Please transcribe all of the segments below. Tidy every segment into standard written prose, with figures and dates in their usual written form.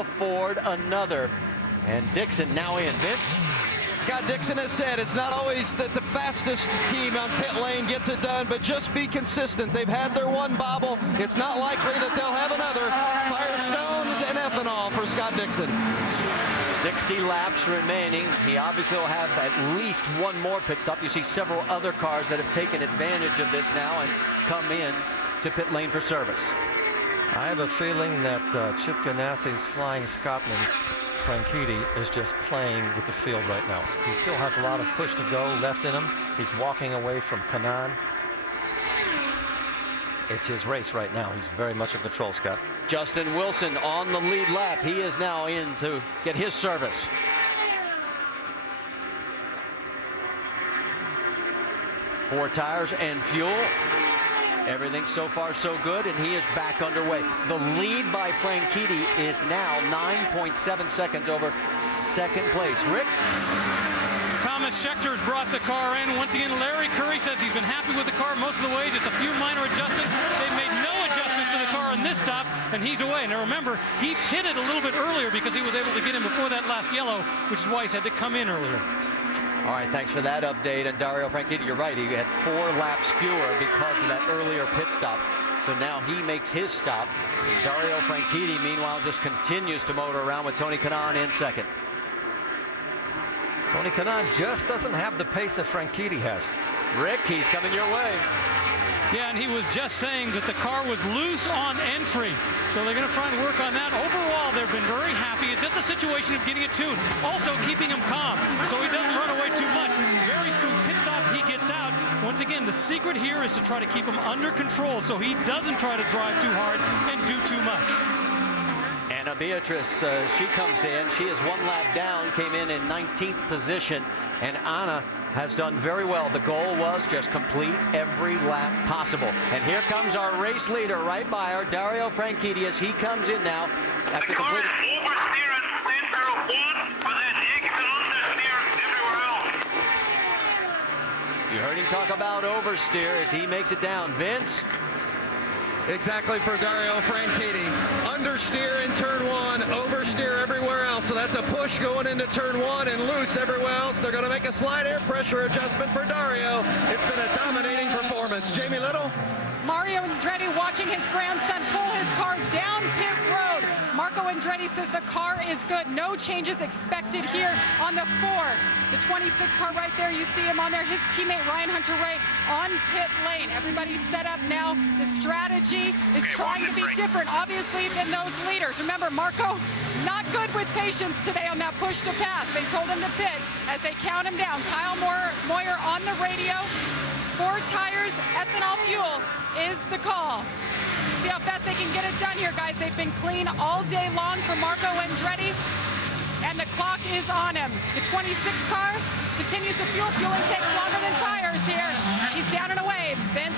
afford another. And Dixon now in. Vince? Scott Dixon has said it's not always that the fastest team on pit lane gets it done, but just be consistent. They've had their one bobble. It's not likely that they'll have another. Firestones and ethanol for Scott Dixon. 60 laps remaining. He obviously will have at least one more pit stop. You see several other cars that have taken advantage of this now and come in to pit lane for service. I have a feeling that Chip Ganassi's Flying Scotsman Franchitti is just playing with the field right now. He still has a lot of push to go left in him. He's walking away from Kanaan. It's his race right now. He's very much in control, Scott. Justin Wilson on the lead lap. He is now in to get his service. Four tires and fuel. Everything so far so good, and he is back underway. The lead by Franchitti is now 9.7 seconds over second place. Rick? Thomas Schechter's brought the car in. Once again, Larry Curry says he's been happy with the car most of the way. Just a few minor adjustments. They've made no adjustments to the car on this stop, and he's away. Now remember, he pitted a little bit earlier because he was able to get in before that last yellow, which is why he's had to come in earlier. All right, thanks for that update. And Dario Franchitti, you're right. He had 4 laps fewer because of that earlier pit stop. So now he makes his stop. And Dario Franchitti, meanwhile, just continues to motor around with Tony Kanaan in second. Tony Kanaan just doesn't have the pace that Franchitti has. Rick, he's coming your way. Yeah, and he was just saying that the car was loose on entry. So they're going to try and work on that. Overall, they've been very happy. It's just a situation of getting it tuned. Also keeping him calm so he doesn't run away too much. Very smooth pit stop. He gets out. Once again, the secret here is to try to keep him under control so he doesn't try to drive too hard and do too much. Anna Beatrice, she comes in. She is 1 lap down, came in 19th position. And Anna has done very well. The goal was just complete every lap possible. And here comes our race leader right by her, Dario Franchitti, as he comes in now after completing. Oversteer in center of 1, but then exit understeer everywhere else. You heard him talk about oversteer as he makes it down. Vince? Exactly for Dario Franchitti. Understeer in turn 1, oversteer everywhere else. So that's a push going into turn 1 and loose everywhere else. They're going to make a slight air pressure adjustment for Dario. It's been a dominating performance. Jamie Little? Mario Andretti watching his grandson pull his car down pit road. Marco Andretti says the car is good. No changes expected here on the 4. The 26 car right there, you see him on there. His teammate Ryan Hunter-Reay on pit lane. Everybody's set up now. The strategy is trying to be different, obviously, than those leaders. Remember, Marco, not good with patience today on that push to pass. They told him to pit as they count him down. Kyle Moyer on the radio. 4 tires, ethanol fuel is the call. See how fast they can get it done here, guys. They've been clean all day long for Marco Andretti, and the clock is on him. The 26 car continues to fuel. Fueling takes longer than tires here. He's down and away. Vince?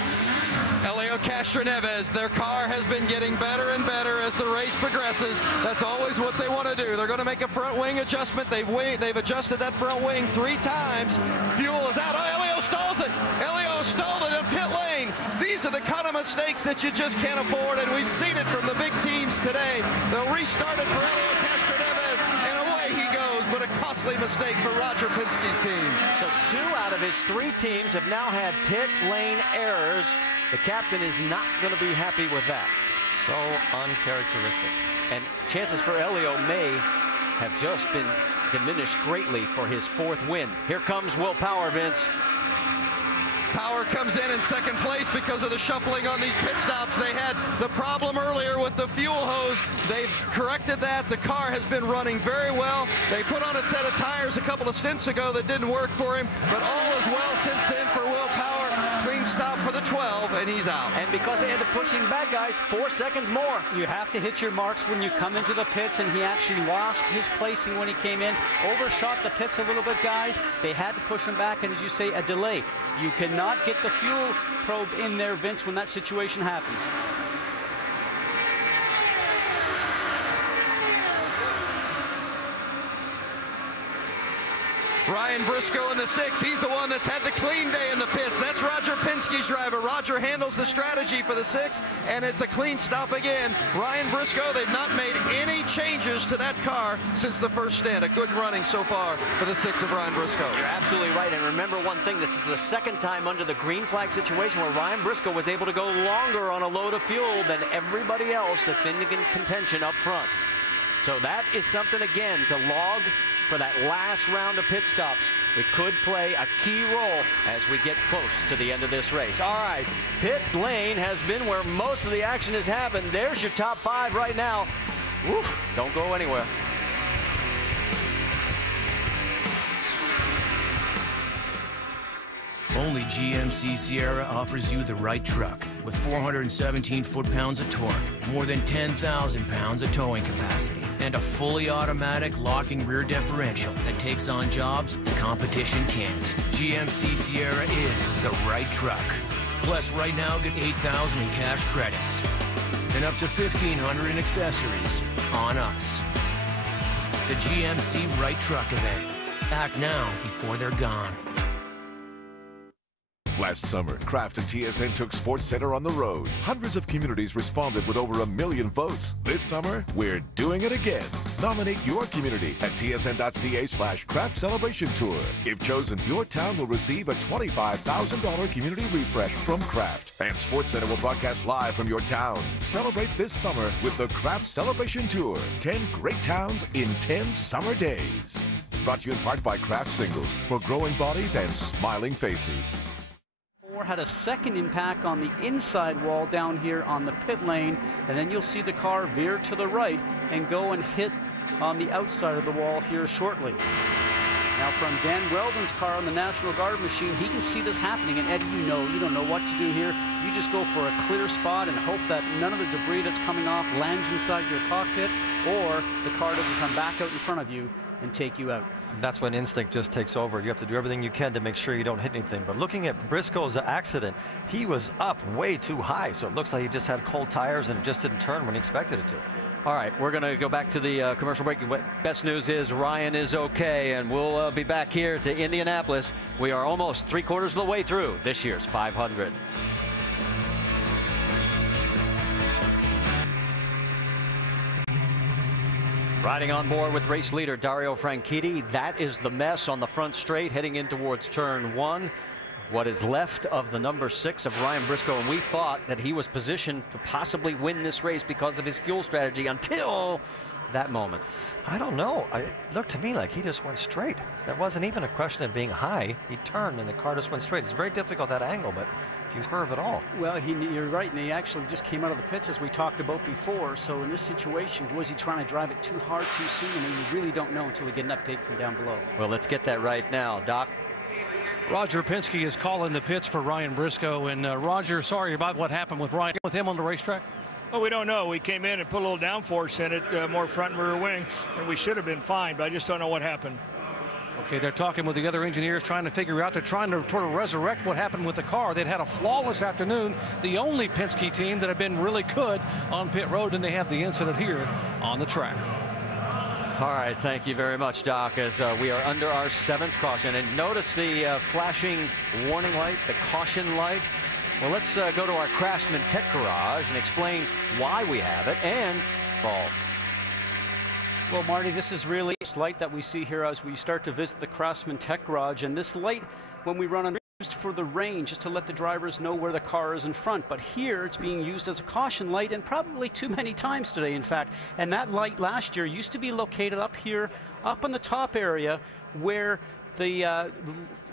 Elio Castroneves, their car has been getting better and better as the race progresses. That's always what they want to do. They're going to make a front wing adjustment. They've adjusted that front wing 3 times. Fuel is out. Oh, Elio stalls it. Elio stalled it in pit lane. These are the kind of mistakes that you just can't afford, and we've seen it from the big teams today. They'll restart it for Elio Castroneves, and away he goes, but a costly mistake for Roger Penske's team. So 2 out of his 3 teams have now had pit lane errors. The captain is not going to be happy with that. So uncharacteristic. And chances for Elio may have just been diminished greatly for his 4th win. Here comes Will Power, Vince. Power comes in second place because of the shuffling on these pit stops. They had the problem earlier with the fuel hose. They've corrected that. The car has been running very well. They put on a set of tires a couple of stints ago that didn't work for him, but all is well since then for Will Power. Clean stop for the 12, and he's out. And because they had to push him back, guys, 4 seconds more. You have to hit your marks when you come into the pits, and he actually lost his placing when he came in. Overshot the pits a little bit, guys. They had to push him back, and as you say, a delay. You cannot get the fuel probe in there, Vince, when that situation happens. Ryan Briscoe in the 6. He's the one that's had the clean day in the pits. That's Roger Penske's driver. Roger handles the strategy for the 6, and it's a clean stop again. Ryan Briscoe, they've not made any changes to that car since the first stint. A good running so far for the 6 of Ryan Briscoe. You're absolutely right. And remember one thing, this is the second time under the green flag situation where Ryan Briscoe was able to go longer on a load of fuel than everybody else that's been in contention up front. So that is something, again, to log for that last round of pit stops. It could play a key role as we get close to the end of this race. All right, pit lane has been where most of the action has happened. There's your top 5 right now. Woo, don't go anywhere. Only GMC Sierra offers you the right truck with 417 foot-pounds of torque, more than 10,000 pounds of towing capacity, and a fully automatic locking rear differential that takes on jobs the competition can't. GMC Sierra is the right truck. Plus, right now, get $8,000 in cash credits and up to $1,500 in accessories on us. The GMC Right Truck event. Act now before they're gone. Last summer, Kraft and TSN took SportsCenter on the road. Hundreds of communities responded with over 1 million votes. This summer, we're doing it again. Nominate your community at tsn.ca/Kraft Celebration Tour. If chosen, your town will receive a $25,000 community refresh from Kraft. And SportsCenter will broadcast live from your town. Celebrate this summer with the Kraft Celebration Tour. 10 great towns in 10 summer days. Brought to you in part by Kraft Singles for growing bodies and smiling faces. Had a second impact on the inside wall down here on the pit lane, and then you'll see the car veer to the right and go and hit on the outside of the wall here shortly. Now from Dan Weldon's car on the National Guard machine, he can see this happening, and Eddie, you don't know what to do here. You just go for a clear spot and hope that none of the debris that's coming off lands inside your cockpit, or the car doesn't come back out in front of you and take you out. That's when instinct just takes over. You have to do everything you can to make sure you don't hit anything. But looking at Briscoe's accident, he was up way too high, so it looks like he just had cold tires and it just didn't turn when he expected it to. All right, we're going to go back to the commercial break. Best news is Ryan is okay, and we'll be back here to Indianapolis. We are almost 3/4 of the way through this year's 500. Riding on board with race leader Dario Franchitti. That is the mess on the front straight heading in towards turn 1. What is left of the number 6 of Ryan Briscoe, and we thought that he was positioned to possibly win this race because of his fuel strategy until that moment. I don't know. It looked to me like he just went straight. That wasn't even a question of being high. He turned and the car just went straight. It's very difficult, that angle, but if you curve at all. Well, you're right, and he actually just came out of the pits as we talked about before. So in this situation, was he trying to drive it too hard too soon? I mean, you really don't know until we get an update from down below. Well, let's get that right now, Doc. Roger Penske is calling the pits for Ryan Briscoe. And Roger, sorry about what happened with Ryan, with him on the racetrack. Well, we don't know. We came in and put a little downforce in it, more front and rear wing, and we should have been fine, but I just don't know what happened. Okay, they're talking with the other engineers, trying to figure out, trying to resurrect what happened with the car. They'd had a flawless afternoon, the only Penske team that had been really good on pit road, and they have the incident here on the track. All right, thank you very much, Doc, as we are under our 7th caution. And notice the flashing warning light, the caution light. Well, let's go to our Craftsman Tech Garage and explain why we have it and involved. Well, Marty, this is really this light that we see here as we start to visit the Craftsman Tech Garage. And this light, when we run on, used for the rain, just to let the drivers know where the car is in front. But here it's being used as a caution light, and probably too many times today, in fact. And that light last year used to be located up here, up in the top area, where the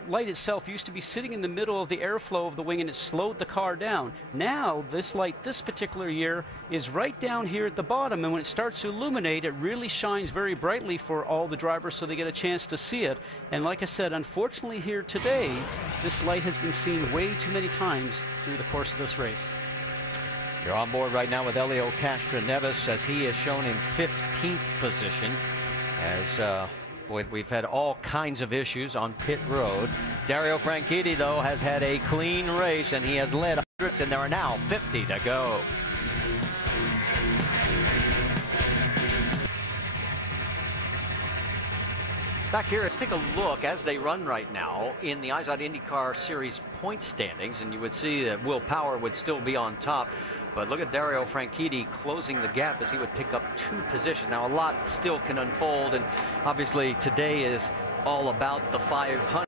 light itself used to be sitting in the middle of the airflow of the wing, and it slowed the car down. Now this light this particular year is right down here at the bottom, and when it starts to illuminate, it really shines very brightly for all the drivers so they get a chance to see it. And like I said, unfortunately here today, this light has been seen way too many times through the course of this race. You're on board right now with Elio Castroneves as he is shown in 15th position as boy, we've had all kinds of issues on pit road. Dario Franchitti, though, has had a clean race, and he has led hundreds, and there are now 50 to go. Back here, let's take a look as they run right now in the IZOD IndyCar Series point standings, and you would see that Will Power would still be on top. But look at Dario Franchitti closing the gap as he would pick up 2 positions. Now, a lot still can unfold, and obviously today is all about the 500.